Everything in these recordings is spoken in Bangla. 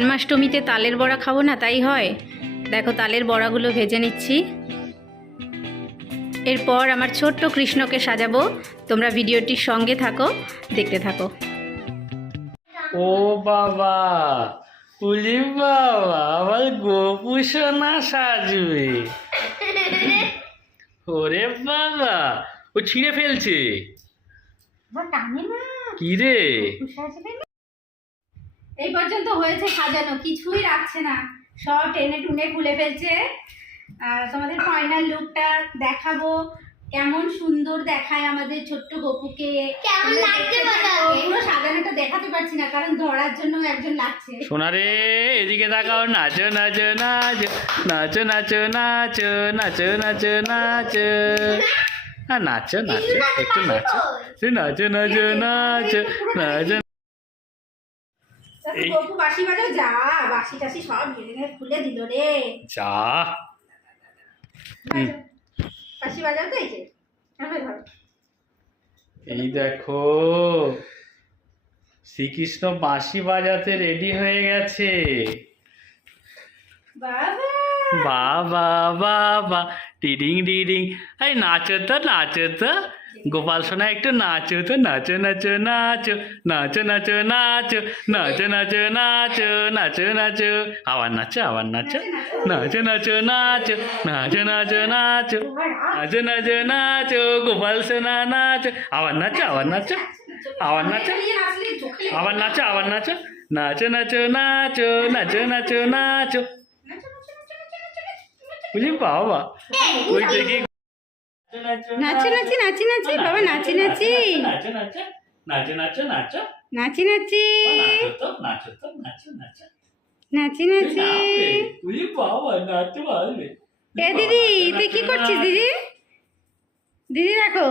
জন্মাষ্টমীতে তালের বড়া খাবো না তাই হয়। দেখো তালের বড়াগুলো ভেজে নিচ্ছি। এরপর আমার ছোট্ট কৃষ্ণকে সাজাবো। তোমরা ভিডিওটির সঙ্গে থাকো, দেখতে থাকো। ও বাবা, পুলি বাবা, আমার গোপু সোনা সাজবে। ওরে বাবা, ও ছিঁড়ে ফেলছে। কি রে? এই পর্যন্ত হয়েছে সাজানো, কিছুই রাখছে না, সব টেনে টুনে খুলে ফেলছে। আর তোমাদের ফাইনাল লুকটা দেখাবো, কেমন সুন্দর দেখায় আমাদের ছোট্ট গপুকে। কেমন লাগছে বলো? পুরো সাজানোটা দেখাতে পারছি না কারণ ধরার জন্য একজন লাগছে। সোনারে এদিকে তাকাও, নাচো নাচো নাচো নাচো নাচো নাচো নাচো নাচো নাচো, হ্যাঁ নাচো নাচো, একটু নাচো নাচো নাচো নাচো নাচো। গপু বাঁশি বাজাও, যা বাঁশি টাশি সব ভেঙে খুলে দিল রে। যা বাঁশি বাজাও তো, এই যে ধরো। এই দেখো শ্রীকৃষ্ণ বাঁশি বাজাতে রেডি হয়ে গেছে। বাবা বাবা বাবা, টিডিং ডিডিং, এই নাচো তো নাচো তো, গোপাল সোনা একটু নাচো তো, নাচো নাচো নাচো নাচো নাচো নাচো নাচো নাচো নাচো নাচো নাচো, আবার নাচো আবার নাচো নাচো নাচো নাচো নাচো নাচো নাচো নাচো নাচো নাচো, গোপাল সোনা নাচো, আবার নাচো আবার নাচো আবার নাচো আবার নাচো আবার নাচো নাচো নাচো নাচো নাচো নাচো নাচো। বুঝলি বাবা, ওই দেখি নাচি নাচি নাচি নাচি বাবা, নাচি নাচি নাচো নাচো নাচো নাচো নাচো নাচি নাচি নাচো তো নাচো তো নাচো নাচো নাচি নাচি। বুঝলি বাবা, নাচতে পারবে। এ দিদি, তুই কি করছিস দিদি? দিদি দেখো,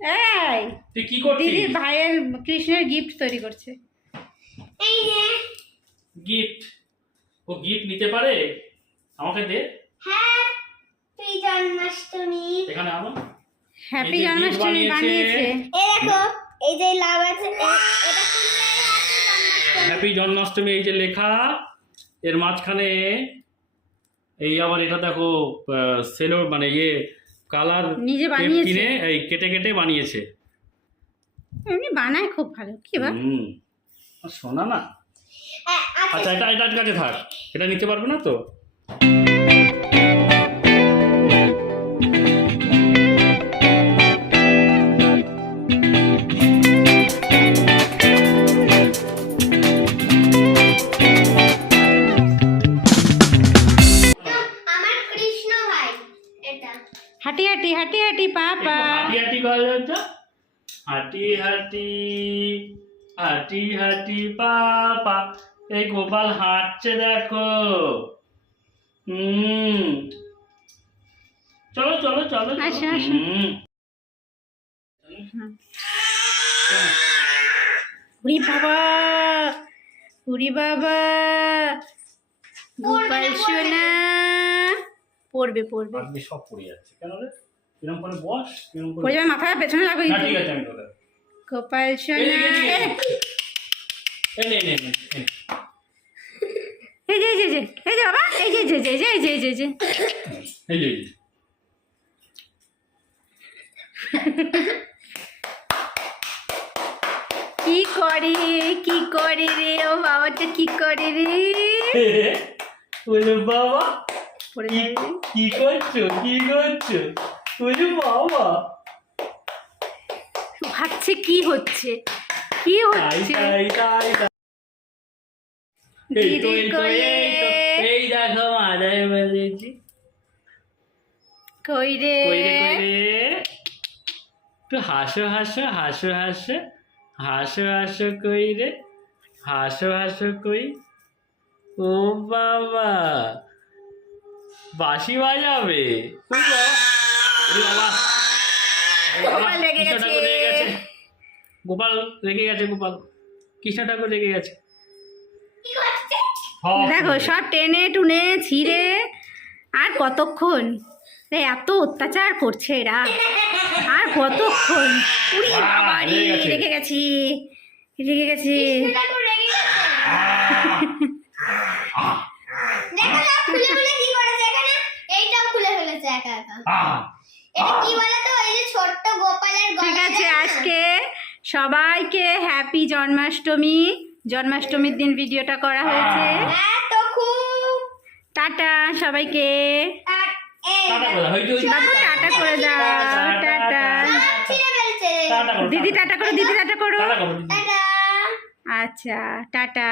এই তুই কি করছিস? দিদি ভাইয়ের কৃষ্ণের গিফট তৈরি করছে। এই যে গিফট, ও গিফট নিতে পারে, আমাকে দে। হ্যাপি জন্মাষ্টমী। এখানে আনো। হ্যাপি এই যে জন্মাষ্টমী gift বানিয়েছে। এই দেখো, এই যে লাভ আছে, এটা খুললে হ্যাপি জন্মাষ্টমী এই যে লেখা, এর মাঝখানে এই আবার এটা দেখো সেলো মানে ইয়ে কালার নিজে বানিয়েছে। কিনে এই কেটে কেটে বানিয়েছে। এমনি বানায় খুব ভালো, কি বা শোনা না। আচ্ছা আচ্ছা এটা এটা কাছে থাক, এটা নিতে পারবে না তো। আমার কৃষ্ণ ভাই এটা। হাঁটি হাঁটি হাঁটি হাঁটি পাপা। হাঁটি হাঁটি করে তো, হাঁটি হাঁটি হাঁটি হাঁটি পাপা, এই গোপাল হাঁটছে দেখো। চলো চলো চলো চলো। আসো, আসো। উড়ি বাবা, উড়ি বাবা, গোপাল সোনা পড়বে পড়বে আপনি সব পড়ে যাচ্ছে কেন রে? কিরম করে বস, কিরম করে। পড়ে যাবে, মাথায় পেছনে লাগবে না কিন্তু। ঠিক আছে, আমি তোদের গোপাল সোনা এই নে নে নে। এই যে এই যে এই যে বাবা, এই যে এই যে এই যে এই যে এই যে এই যে এই যে কি করে, কি করে রে ও বাবাটা, কি করে রে? ওরে বাবা, পড়ে কি যাবে। কি করছো, কি করছো? ওরে বাবা, ভাবছে কি হচ্ছে, কি তাই হচ্ছে। তাই তাই তাই। এই তো দিদি এই তো কই রে? এই দেখো মাথায় বেঁধেছি। কই রে? কই রে কই রে? একটু হাসো হাসো হাসো হাসো হাসো হাসো কই রে, হাসো হাসো কই। ও বাবা, বাঁশি বাজাবে। ও বাবা, ওরে বাবা, গোপাল রেগে কৃষ্ণ ঠাকুর রেগে গেছে। গেছে। গোপাল রেগে গেছে, গোপাল কৃষ্ণ ঠাকুর রেগে গেছে। কি করছে? দেখো সব টেনে টুনে ছিঁড়ে, আর কতক্ষণ এত অত্যাচার করছে এরা, আর কতক্ষণ। উড়ি বাবা রে, রেগে গেছি, রেগে গেছি। কৃষ্ণ ঠাকুর রেগে গেছে। দেখো সব খুলে খুলে কি করেছে এখানে, এইটাও খুলে ফেলেছে একা একা। এটা কি বলতো, ওই যে ছোট্ট গোপালের গলা। ঠিক আছে, আজকে সবাইকে হ্যাপি জন্মাষ্টমী। জন্মাষ্টমীর দিন ভিডিওটা করা হয়েছে। হ্যাঁ তো খুব টাটা সবাইকে। এই টাটা করে দাও, হইচই হইচই। বাবু টাটা করে দাও। টাটা। সব ছিঁড়ে ফেলছে। টাটা করো, দিদি টাটা করো, দিদি টাটা করো। টাটা করো দিদি। টাটা। আচ্ছা টাটা।